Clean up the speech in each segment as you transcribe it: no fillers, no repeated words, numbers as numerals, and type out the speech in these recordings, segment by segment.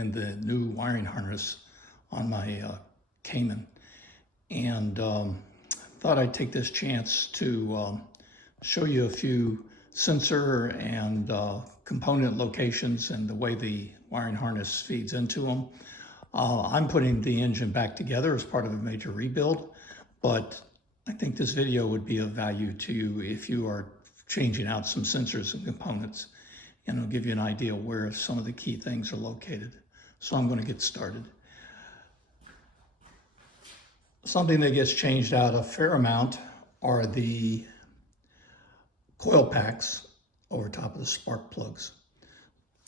in the new wiring harness on my Cayman, and thought I'd take this chance to show you a few sensor and component locations and the way the wiring harness feeds into them. I'm putting the engine back together as part of a major rebuild, but I think this video would be of value to you if you are changing out some sensors and components, and it'll give you an idea where some of the key things are located. So I'm going to get started. Something that gets changed out a fair amount are the coil packs over top of the spark plugs.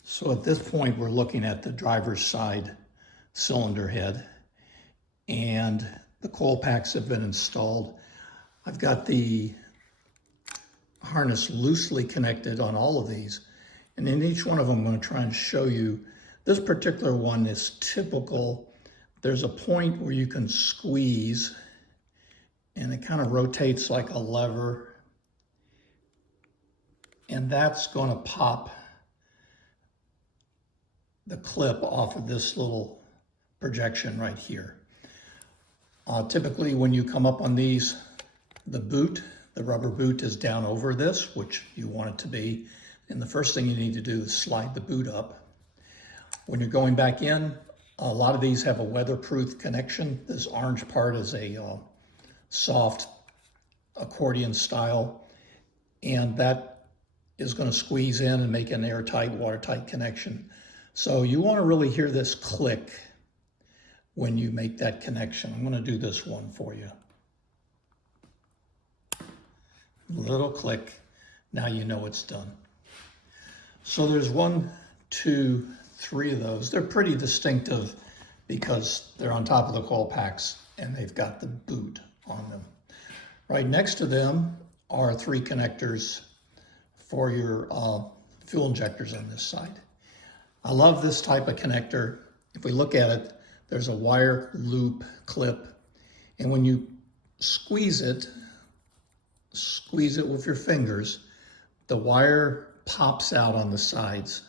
So at this point, we're looking at the driver's side cylinder head, and the coil packs have been installed. I've got the harness loosely connected on all of these, and in each one of them I'm going to try and show you. This particular one is typical. There's a point where you can squeeze and it kind of rotates like a lever, and that's going to pop the clip off of this little projection right here. Typically when you come up on these, the rubber boot is down over this, which you want it to be. And the first thing you need to do is slide the boot up. When you're going back in, a lot of these have a weatherproof connection. This orange part is a soft accordion style, and that is going to squeeze in and make an airtight, watertight connection. So you want to really hear this click when you make that connection. I'm going to do this one for you. Little click. Now you know it's done. So there's 1, 2, 3 of those. They're pretty distinctive because they're on top of the coil packs and they've got the boot on them. Right next to them are 3 connectors for your fuel injectors on this side. I love this type of connector. If we look at it, there's a wire loop clip, and when you squeeze it with your fingers, the wire pops out on the sides.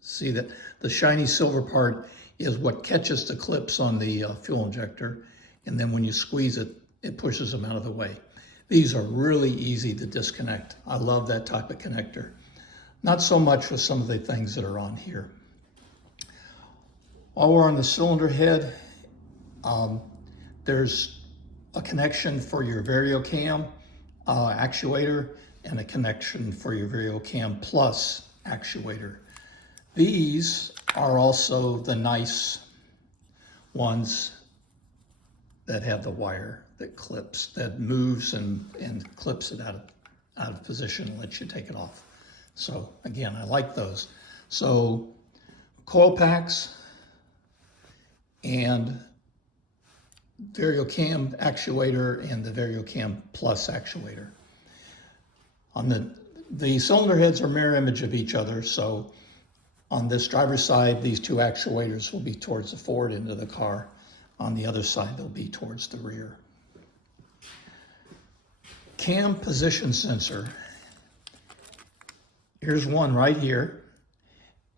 See that the shiny silver part is what catches the clips on the fuel injector, and then when you squeeze it, it pushes them out of the way. These are really easy to disconnect. I love that type of connector. Not so much with some of the things that are on here. While we're on the cylinder head, there's a connection for your VarioCam actuator and a connection for your VarioCam Plus actuator. These are also the nice ones that have the wire that clips, that moves and clips it out of position and lets you take it off. So again, I like those. So coil packs and VarioCam actuator and the VarioCam Plus actuator. On the cylinder heads are mirror image of each other, so on this driver's side, these 2 actuators will be towards the forward end of the car. On the other side, they'll be towards the rear. Cam position sensor. Here's one right here,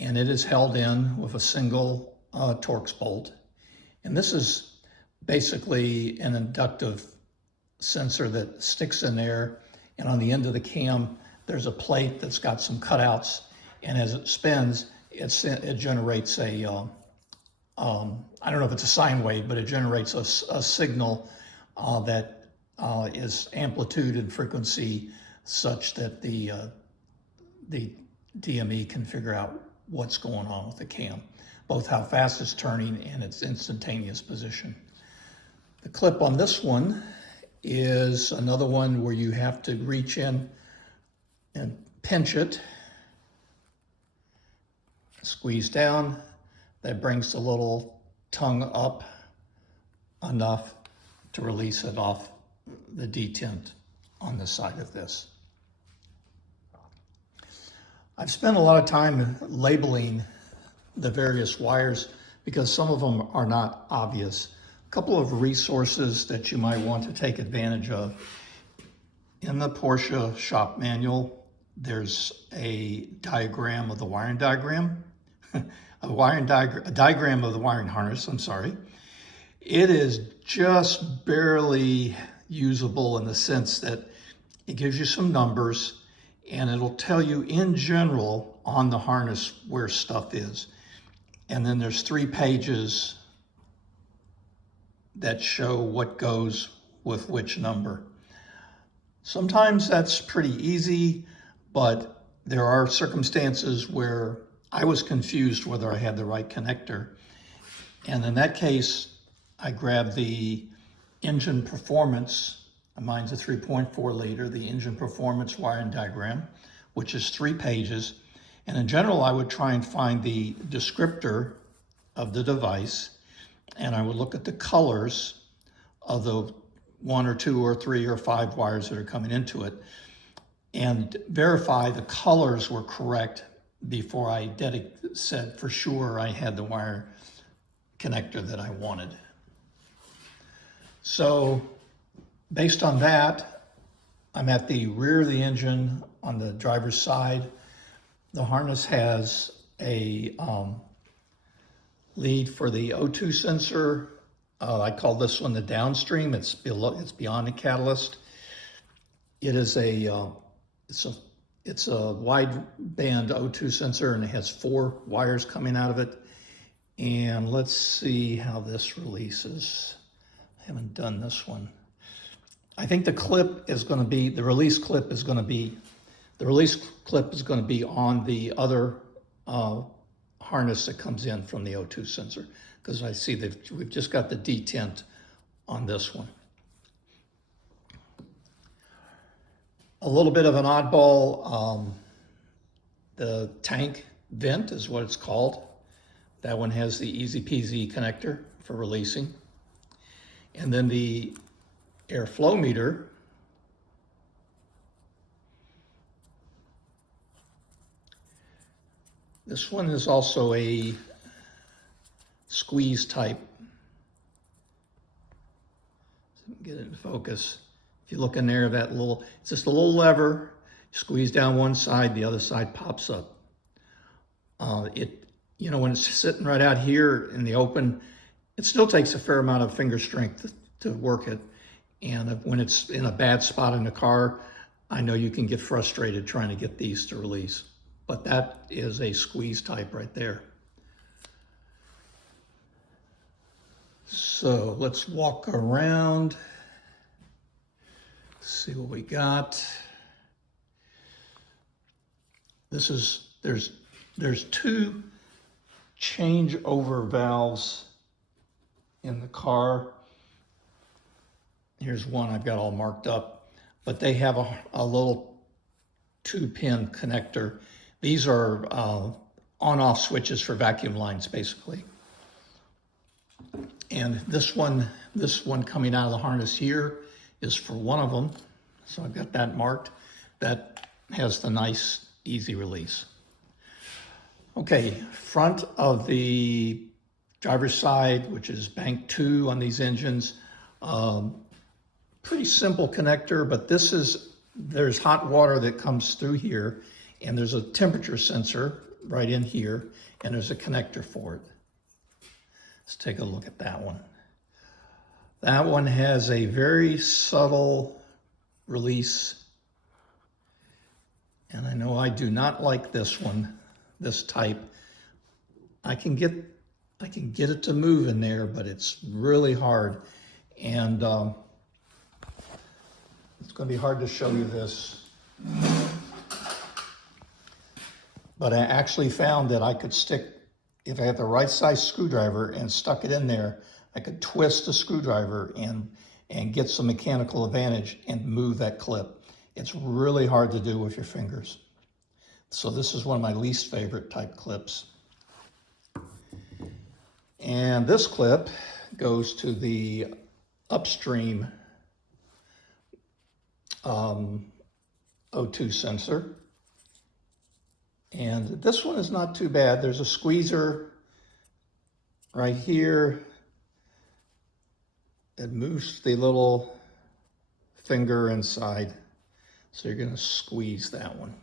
and it is held in with a single Torx bolt. And this is basically an inductive sensor that sticks in there, and on the end of the cam, there's a plate that's got some cutouts, and as it spins, it generates a, I don't know if it's a sine wave, but it generates a signal that is amplitude and frequency such that the DME can figure out what's going on with the cam, both how fast it's turning and its instantaneous position. The clip on this one is another one where you have to reach in and pinch it, squeeze down. That brings the little tongue up enough to release it off the detent on the side of this. I've spent a lot of time labeling the various wires because some of them are not obvious. A couple of resources that you might want to take advantage of. In the Porsche shop manual, there's a diagram of the wiring diagram. a diagram of the wiring harness, I'm sorry. It is just barely usable in the sense that it gives you some numbers and it'll tell you in general on the harness where stuff is. And then there's 3 pages that show what goes with which number. Sometimes that's pretty easy, but there are circumstances where I was confused whether I had the right connector. And in that case, I grabbed the engine performance. Mine's a 3.4 liter, the engine performance wiring diagram, which is 3 pages. And in general, I would try and find the descriptor of the device, and I would look at the colors of the 1 or 2 or 3 or 5 wires that are coming into it and verify the colors were correct before I said for sure I had the wire connector that I wanted. So based on that, I'm at the rear of the engine on the driver's side. The harness has a lead for the O2 sensor. I call this one the downstream. It's beyond the catalyst. It is it's a wide band O2 sensor, and it has 4 wires coming out of it. And let's see how this releases. I haven't done this one. I think the clip is going to be, the release clip is going to be on the other harness that comes in from the O2 sensor, because I see that we've just got the detent on this one. A little bit of an oddball, the tank vent is what it's called. That one has the easy peasy connector for releasing. And then the airflow meter, this one is also a squeeze type. Get it in focus. If you look in there, it's just a little lever. You squeeze down one side, the other side pops up. When it's sitting right out here in the open, it still takes a fair amount of finger strength to work it. And when it's in a bad spot in the car, I know you can get frustrated trying to get these to release. But that is a squeeze type right there. So let's walk around, see what we got. There's 2 changeover valves in the car. Here's one I've got all marked up, but they have a little 2-pin connector. These are on-off switches for vacuum lines, basically. And this one coming out of the harness here is for one of them. So I've got that marked. That has the nice, easy release. Okay, front of the driver's side, which is bank 2 on these engines. Pretty simple connector, but there's hot water that comes through here, and there's a temperature sensor right in here, and there's a connector for it. Let's take a look at that one. That one has a very subtle release, and I know I do not like this one, this type. I can get it to move in there, but it's really hard, and it's going to be hard to show you this. But I actually found that I could if I had the right size screwdriver and stuck it in there, I could twist the screwdriver and get some mechanical advantage and move that clip. It's really hard to do with your fingers. So this is one of my least favorite type clips. And this clip goes to the upstream O2 sensor. And this one is not too bad. There's a squeezer right here that moves the little finger inside. So you're going to squeeze that one.